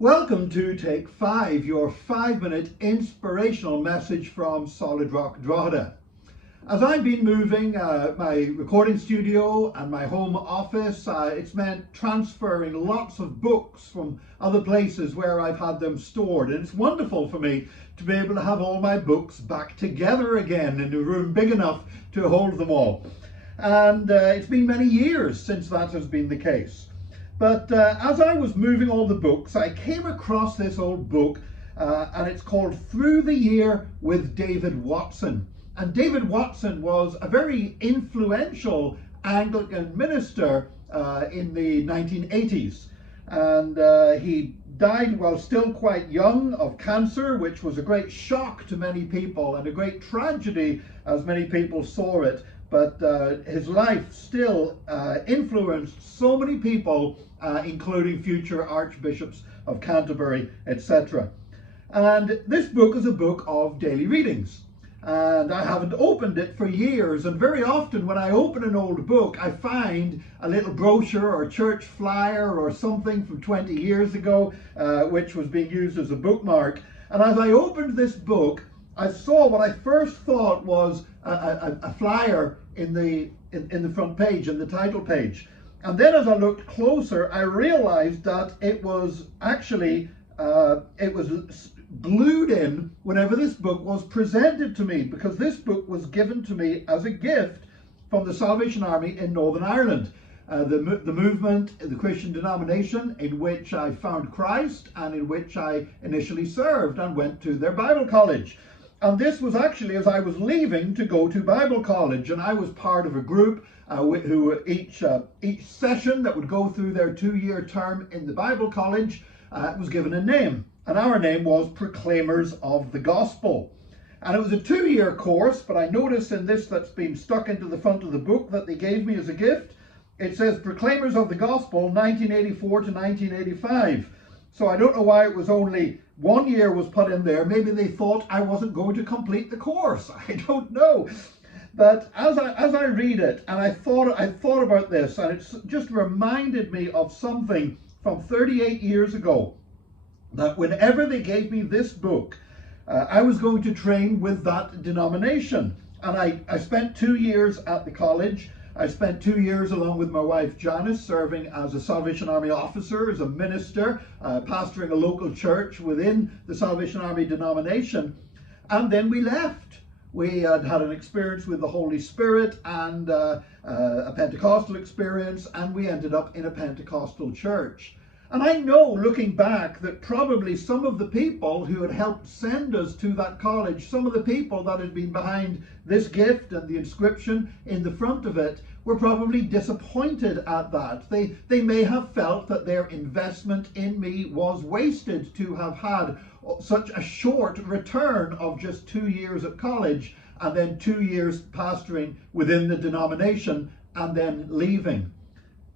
Welcome to Take 5, your 5-minute inspirational message from Solid Rock Drogheda. As I've been moving my recording studio and my home office, it's meant transferring lots of books from other places where I've had them stored. And it's wonderful for me to be able to have all my books back together again in a room big enough to hold them all. And it's been many years since that has been the case. But as I was moving all the books, I came across this old book, and it's called Through the Year with David Watson. And David Watson was a very influential Anglican minister in the 1980s. And he died while still quite young of cancer, which was a great shock to many people and a great tragedy as many people saw it. But his life still influenced so many people, including future archbishops of Canterbury, etc. And this book is a book of daily readings. And I haven't opened it for years. And very often when I open an old book, I find a little brochure or church flyer or something from 20 years ago, which was being used as a bookmark. And as I opened this book, I saw what I first thought was a flyer in the front page, in the title page. And then as I looked closer, I realized that it was actually, it was glued in whenever this book was presented to me, because this book was given to me as a gift from the Salvation Army in Northern Ireland. The movement, the Christian denomination in which I found Christ and in which I initially served and went to their Bible college. And this was actually as I was leaving to go to Bible college, and I was part of a group who each session that would go through their 2-year term in the Bible college was given a name, and our name was Proclaimers of the Gospel. And it was a 2-year course, but I noticed in this that's been stuck into the front of the book that they gave me as a gift, it says Proclaimers of the Gospel 1984 to 1985. So I don't know why it was only 1 year was put in there. Maybe they thought I wasn't going to complete the course. I don't know. But as I read it, and I thought about this, and it's just reminded me of something from 38 years ago, that whenever they gave me this book, I was going to train with that denomination. And I spent 2 years at the college. I spent 2 years along with my wife Janice serving as a Salvation Army officer, as a minister, pastoring a local church within the Salvation Army denomination. And then we left. We had had an experience with the Holy Spirit and a Pentecostal experience, and we ended up in a Pentecostal church. And I know, looking back, that probably some of the people who had helped send us to that college, some of the people that had been behind this gift and the inscription in the front of it, were probably disappointed at that. They may have felt that their investment in me was wasted to have had such a short return of just 2 years at college and then 2 years pastoring within the denomination and then leaving.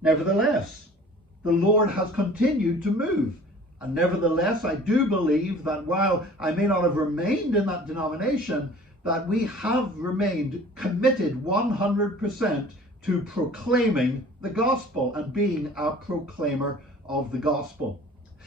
Nevertheless, the Lord has continued to move. And nevertheless, I do believe that while I may not have remained in that denomination, that we have remained committed 100% to proclaiming the gospel and being a proclaimer of the gospel.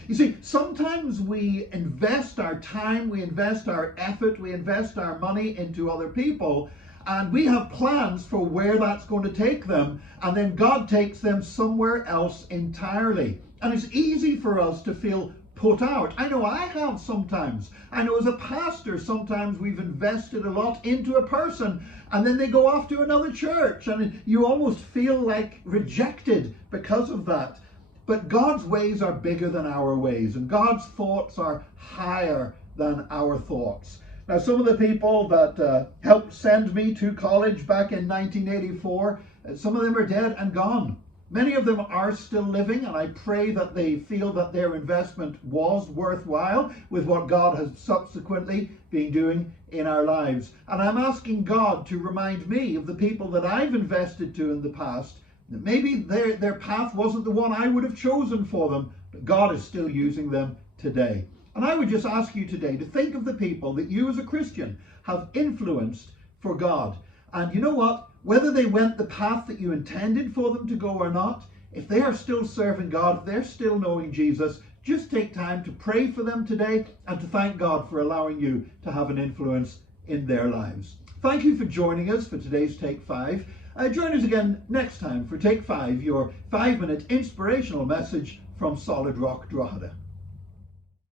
You see, sometimes we invest our time, we invest our effort, we invest our money into other people, and we have plans for where that's going to take them, and then God takes them somewhere else entirely. And it's easy for us to feel put out. I know I have sometimes. I know as a pastor, sometimes we've invested a lot into a person, and then they go off to another church, and you almost feel like rejected because of that. But God's ways are bigger than our ways, and God's thoughts are higher than our thoughts. Now, some of the people that helped send me to college back in 1984, some of them are dead and gone. Many of them are still living, and I pray that they feel that their investment was worthwhile with what God has subsequently been doing in our lives. And I'm asking God to remind me of the people that I've invested to in the past, that maybe their path wasn't the one I would have chosen for them, but God is still using them today. And I would just ask you today to think of the people that you as a Christian have influenced for God. And you know what? Whether they went the path that you intended for them to go or not, if they are still serving God, if they're still knowing Jesus, just take time to pray for them today and to thank God for allowing you to have an influence in their lives. Thank you for joining us for today's Take 5. Join us again next time for Take 5, your 5-minute inspirational message from Solid Rock Drogheda.